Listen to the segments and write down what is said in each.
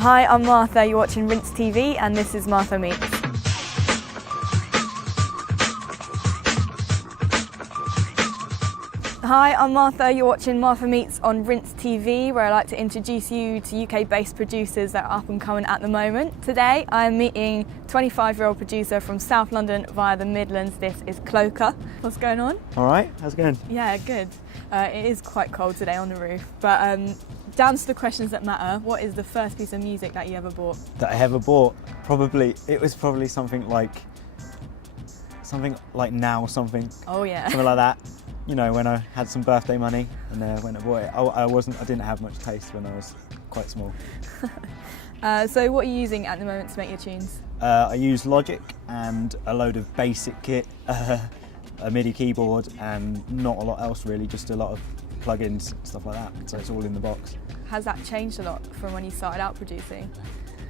Hi, I'm Martha, you're watching Rinse TV and this is Martha Meets. Hi, I'm Martha, you're watching Martha Meets on Rinse TV, where I like to introduce you to UK-based producers that are up and coming at the moment. Today I'm meeting 25-year-old producer from South London via the Midlands. This is Cloaka. What's going on? All right, how's it going? Yeah, good. It is quite cold today on the roof, but down to the questions that matter. What is the first piece of music that you ever bought? That I ever bought? It was probably something like Now something. Oh yeah. Something like that. You know, when I had some birthday money and when I bought it. I didn't have much taste when I was quite small. So what are you using at the moment to make your tunes? I use Logic and a load of basic kit, a MIDI keyboard and not a lot else really, just a lot of plugins, stuff like that. So it's all in the box. Has that changed a lot from when you started out producing?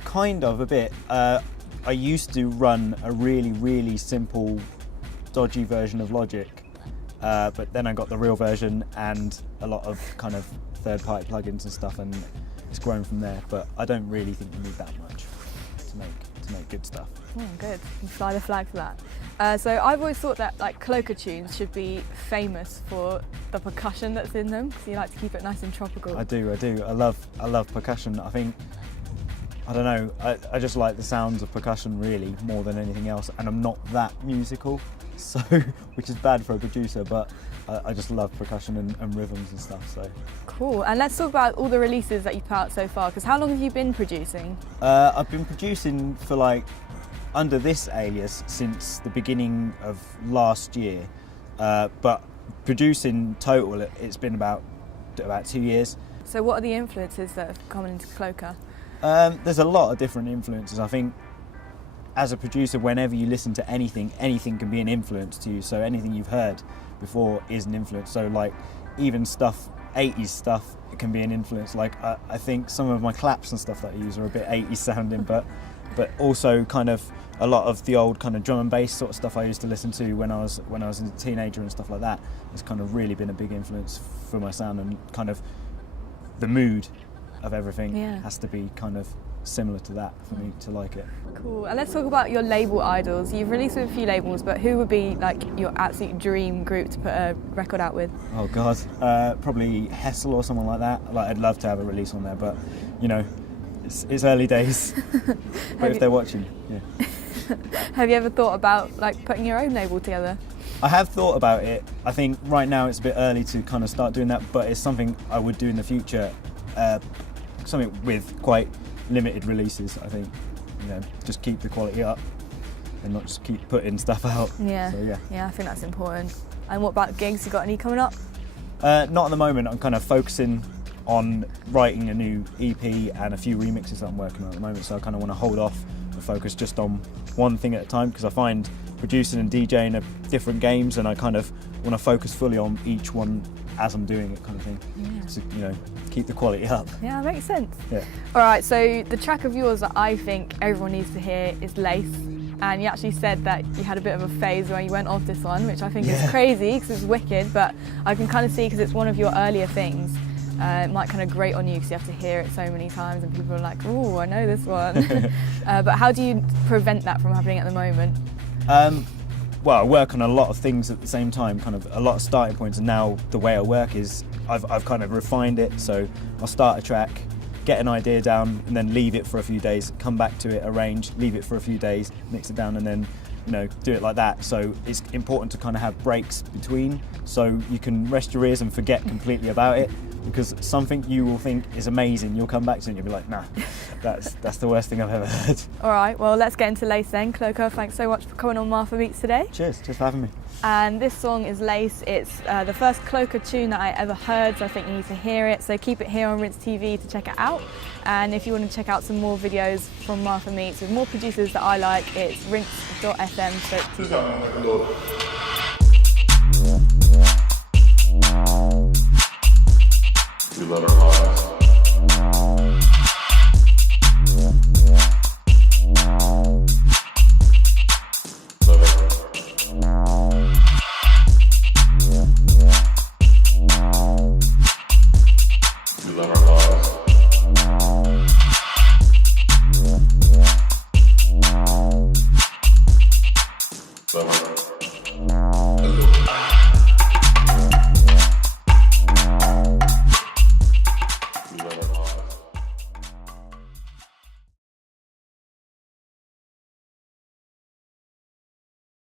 Kind of, a bit. I used to run a really, really simple, dodgy version of Logic. But then I got the real version and a lot of kind of third-party plugins and stuff, and it's grown from there. But I don't really think you need that much to make good stuff. Good. You fly the flag for that. So I've always thought that like Cloaka tunes should be famous for the percussion that's in them, because you like to keep it nice and tropical. I do. I love percussion. I think, I don't know, I just like the sounds of percussion really more than anything else, and I'm not that musical. So, which is bad for a producer, but I just love percussion and rhythms and stuff. So cool. And let's talk about all the releases that you've put out so far. Because how long have you been producing? I've been producing for under this alias since the beginning of last year, but producing total it's been about 2 years. So what are the influences that have come into Cloaka? There's a lot of different influences. I think as a producer, whenever you listen to anything can be an influence to you. So anything you've heard before is an influence. So like even stuff, 80s stuff, it can be an influence. Like I think some of my claps and stuff that I use are a bit 80s sounding, but also kind of a lot of the old kind of drum and bass sort of stuff I used to listen to when I was a teenager and stuff like that. It's kind of really been a big influence for my sound, and kind of the mood of everything has to be kind of similar to that for me to like it. Cool. And let's talk about your label idols. You've released with a few labels, but who would be like your absolute dream group to put a record out with? Oh God, probably Hessel or someone like that. Like I'd love to have a release on there, but you know, it's early days. But if they're watching, yeah. Have you ever thought about like putting your own label together? I have thought about it. I think right now it's a bit early to kind of start doing that, but it's something I would do in the future. Something with quite limited releases, I think. You know, just keep the quality up and not just keep putting stuff out. Yeah. So, yeah, I think that's important. And what about gigs? You got any coming up? Not at the moment. I'm kind of focusing on writing a new EP and a few remixes that I'm working on at the moment, so I kind of want to hold off and focus just on one thing at a time, because I find producing and DJing are different games, and I kind of want to focus fully on each one as I'm doing it, kind of thing. Yeah. So, you know, keep the quality up. Yeah, that makes sense. Yeah. All right, so the track of yours that I think everyone needs to hear is Lace. And you actually said that you had a bit of a phase where you went off this one, which I think is crazy because it's wicked, but I can kind of see, because it's one of your earlier things, it might kind of grate on you because you have to hear it so many times and people are like, oh, I know this one. But how do you prevent that from happening at the moment? Well, I work on a lot of things at the same time, kind of a lot of starting points, and now the way I work is I've kind of refined it. So I'll start a track, get an idea down, and then leave it for a few days, come back to it, arrange, leave it for a few days, mix it down, and then, you know, do it like that. So it's important to kind of have breaks between, so you can rest your ears and forget completely about it, because something you will think is amazing, you'll come back to it and you'll be like, nah, that's the worst thing I've ever heard. All right, well, let's get into Lace then. Cloaka, thanks so much for coming on Martha Meets today. Cheers for having me. And this song is Lace. It's the first Cloaka tune that I ever heard, so I think you need to hear it. So keep it here on Rinse TV to check it out. And if you want to check out some more videos from Martha Meets with more producers that I like, it's rinse.fm/TV.